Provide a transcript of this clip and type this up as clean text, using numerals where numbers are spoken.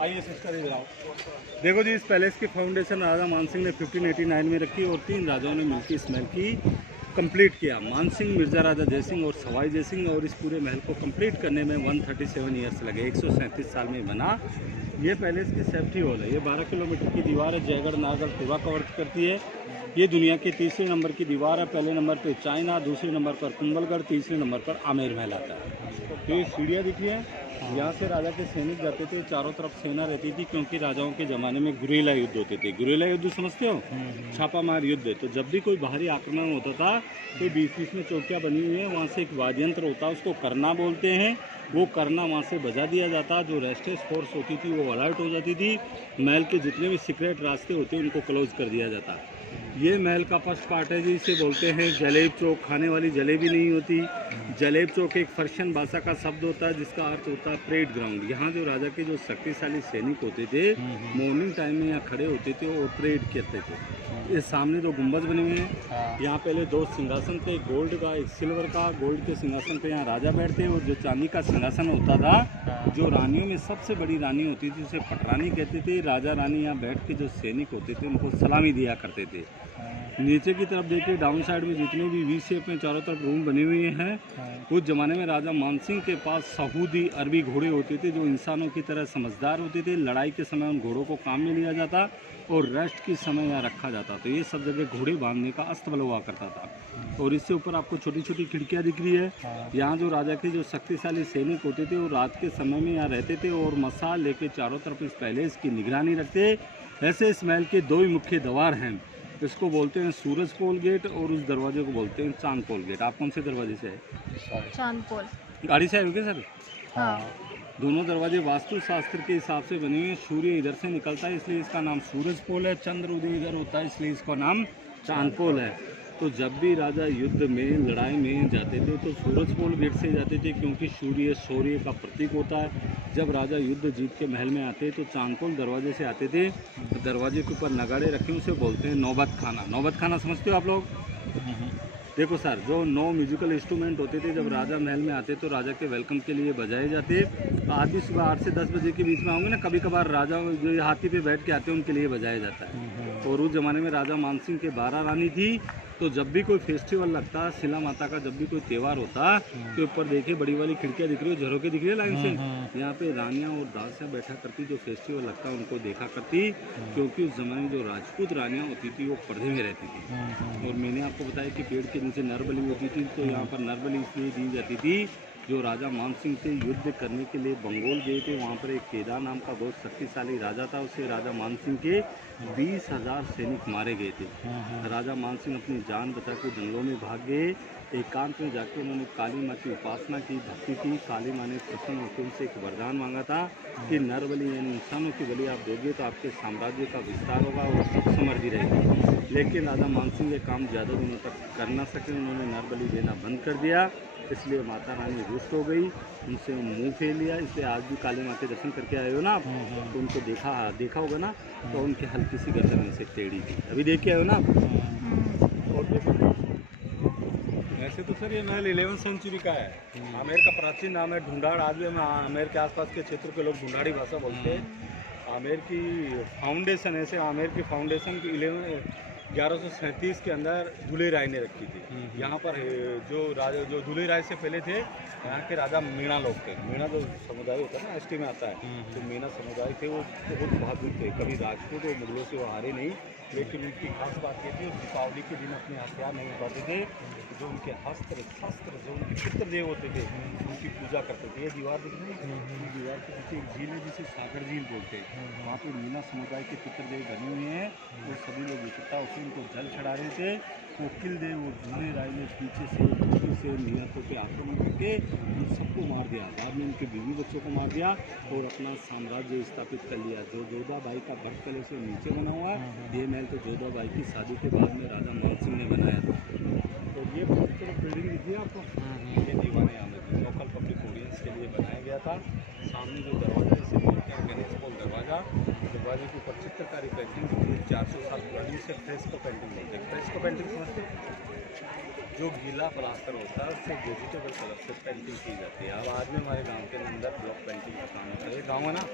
आइए सिस्टर इधर आओ। देखो जी, इस पैलेस की फाउंडेशन राजा मानसिंह ने 1589 में रखी और 3 राजाओं ने मिलकर इस महल की कंप्लीट किया। मानसिंह, मिर्जा राजा जयसिंह और सवाई जयसिंह। और इस पूरे महल को कंप्लीट करने में 137 ईयर्स लगे, 137 साल में बना। ये पैलेस की सेफ्टी हॉल है। ये 12 किलोमीटर की दीवार है, जयगढ़ नागढ़ तिवा कवर करती है। ये दुनिया की तीसरे नंबर की दीवार है। पहले नंबर पे चाइना, दूसरे नंबर पर कुंभलगढ़, तीसरे नंबर पर आमेर महल आता है। तो ये सीढ़ियाँ दिखी है, यहाँ से राजा के सैनिक जाते थे। चारों तरफ सेना रहती थी, क्योंकि राजाओं के ज़माने में गुरिल्ला युद्ध होते थे। गुरिल्ला युद्ध समझते हो? छापामार युद्ध। तो जब भी कोई बाहरी आक्रमण होता था तो बीच में चौकियाँ बनी हुई है, वहाँ से एक वाद्य यंत्र होता है, उसको करना बोलते हैं। वो करना वहाँ से बजा दिया जाता। जो रेस्टेस फोर्स होती थी वो अलर्ट हो जाती थी। महल के जितने भी सीक्रेट रास्ते होते हैं उनको क्लोज कर दिया जाता। ये महल का फर्स्ट पार्ट है जी, इसे बोलते हैं जलेब चौक। खाने वाली जलेबी नहीं होती। जलेब चौक एक पर्शियन भाषा का शब्द होता है जिसका अर्थ होता है परेड ग्राउंड। यहाँ जो राजा के जो शक्तिशाली सैनिक होते थे मॉर्निंग टाइम में यहाँ खड़े होते थे और परेड करते थे। ये सामने 2 गुंबद बने हुए हैं। यहाँ पहले 2 सिंहासन थे, गोल्ड का, एक सिल्वर का। गोल्ड के सिंहासन पे यहाँ राजा बैठते और जो चांदी का सिंहासन होता था, जो रानियों में सबसे बड़ी रानी होती थी उसे पटरानी कहते थे। राजा रानी यहाँ बैठ के जो सैनिक होते थे उनको सलामी दिया करते थे। नीचे की तरफ देखिए, डाउन साइड में जितने भी वी शेप में चारों तरफ रूम बने हुए हैं। उस जमाने में राजा मानसिंह के पास सऊदी अरबी घोड़े होते थे जो इंसानों की तरह समझदार होते थे। लड़ाई के समय उन घोड़ों को काम में लिया जाता और रेस्ट के समय यहाँ रखा जाता। तो ये सब जगह घोड़े बांधने का अस्तबल हुआ करता था। और इससे ऊपर आपको छोटी छोटी खिड़कियाँ दिख रही है। यहाँ जो राजा के जो शक्तिशाली सैनिक होते थे वो रात के समय में यहाँ रहते थे और मसाल लेके चारों तरफ इस पैलेस की निगरानी रखते। ऐसे इस महल के 2 ही मुख्य द्वार हैं। इसको बोलते हैं सूरज पोल गेट और उस दरवाजे को बोलते हैं चांद पोल गेट। आप कौन से दरवाजे से है? चांद पोल। गाड़ी से आए हो क्या सर? हाँ। दोनों दरवाजे वास्तु शास्त्र के हिसाब से बने हुए हैं। सूर्य इधर से निकलता है इसलिए इसका नाम सूरज पोल है। चंद्र उदय इधर होता है इसलिए इसका नाम चांद पोल है। तो जब भी राजा युद्ध में, लड़ाई में जाते थे तो सूरज पोल गेट से जाते थे, क्योंकि सूर्य शौर्य का प्रतीक होता है। जब राजा युद्ध जीत के महल में आते तो चांदपोल दरवाजे से आते थे। दरवाजे के ऊपर नगाड़े रखे, उसे बोलते हैं नौबत खाना। नौबत खाना समझते हो आप लोग? देखो सर, जो 9 म्यूजिकल इंस्ट्रूमेंट होते थे जब राजा महल में आते तो राजा के वेलकम के लिए बजाए जाते। आधी सुबह 8 से 10 बजे के बीच में होंगे ना, कभी कभार राजा जो हाथी पे बैठ के आते हैं उनके लिए बजाया जाता है। और उस जमाने में राजा मानसिंह के 12 रानी थी। तो जब भी कोई फेस्टिवल लगता, शिला माता का जब भी कोई त्यौहार होता तो ऊपर देखिए बड़ी वाली खिड़कियाँ दिख रही है, झरोके दिख रही है लाइन से। यहाँ पे रानियाँ और दासियाँ बैठा करती, जो फेस्टिवल लगता उनको देखा करती। क्योंकि उस जमाने में जो राजपूत रानियाँ होती थी वो पर्दे में रहती थी। और मैंने आपको बताया कि पेड़ के नीचे नर बलि होती थी। तो यहाँ पर नर बलि इसलिए दी जाती थी, जो राजा मानसिंह से युद्ध करने के लिए बंगोल गए थे। वहाँ पर एक केदार नाम का बहुत शक्तिशाली राजा था, उससे राजा मानसिंह के 20,000 सैनिक मारे गए थे। राजा मानसिंह अपनी जान बचा के जंगलों में भाग गए। एकांत में जाके उन्होंने काली माँ की उपासना की, भक्ति की। काली माँ ने प्रसन्न होकर उनसे एक वरदान मांगा था कि नर बलि यानी इंसानों की बलि आप दोगे तो आपके साम्राज्य का विस्तार होगा और सुख समृद्धि रहेगी। लेकिन राजा मानसिंह ये काम ज़्यादा दिनों तक कर ना सके, उन्होंने नर बलि देना बंद कर दिया। इसलिए माता रानी रुष्ट हो गई, उनसे मुंह फेर लिया। इसलिए आज भी काली माँ के दर्शन करके आए हो ना आप, तो उनको देखा होगा ना, तो उनकी हल्की सी गर्दन में से टेढ़ी थी। अभी देख के आए हो ना और देखो। वैसे तो सर ये महल 11वीं सेंचुरी का है। आमेर का प्राचीन नाम है ढूंढाड़। आज भी हम आमेर के आसपास के क्षेत्र के लोग ढूंढाड़ी भाषा बोलते हैं। आमेर की फाउंडेशन ऐसे, आमेर की फाउंडेशन की 1137 के अंदर धुले राय ने रखी थी। यहाँ पर जो धुले राय से पहले थे यहाँ के राजा मीणा लोग थे। मीणा जो समुदाय होता है ना, एसटी में आता है, तो मीणा समुदाय थे, वो बहुत बहादुर थे। कभी राजपूत और मुगलों से वो हारे नहीं। लेकिन उनकी खास बात ये थी, दीपावली के दिन अपने हथियार नहीं उठाते थे। जो उनके शस्त्र जो उनके पितृदेव होते थे उनकी पूजा करते थे। ये दीवार दिख रही है, दीवार के पीछे एक झील है जिसे सागर झील बोलते हैं। वहाँ पे मीना समुदाय के पितृदेव बने हुए हैं और सभी लोग इकट्ठा होकर उनको जल चढ़ा रहे थे। वो किलदेव और धुले राय ने पीछे से निहत्तों पे आक्रमण करके उन सबको मार दिया। बाद में उनके बीवी बच्चों को मार दिया और अपना साम्राज्य स्थापित कर लिया। जो जोधाबाई का बर्थ पैलेस से नीचे बना हुआ है, ये महल तो जोधाबाई की शादी के बाद में राजा मानसिंह ने बनाया था। तो ये बहुत बिल्डिंग दिखी है आपको, ये दीवान आमेर लोकल पब्लिक ऑडियंस के लिए बनाया गया था। सामने जो दरवाजा है इसे बोलते हैं गणेश पोल दरवाजा। दरवाजे के ऊपर चित्रकारी पेंटिंग 400 साल पुरानी से फ्रेस्को पेंटिंग बोलते हैं। फ्रेस्को पेंटिंग समझते हैं? जो गीला प्लास्टर होता है उससे वेजिटेबल कलर से पेंटिंग की जाती है। अब आज में हमारे गांव के अंदर ब्लॉक पेंटिंग का काम होता है। ये गाँव है ना,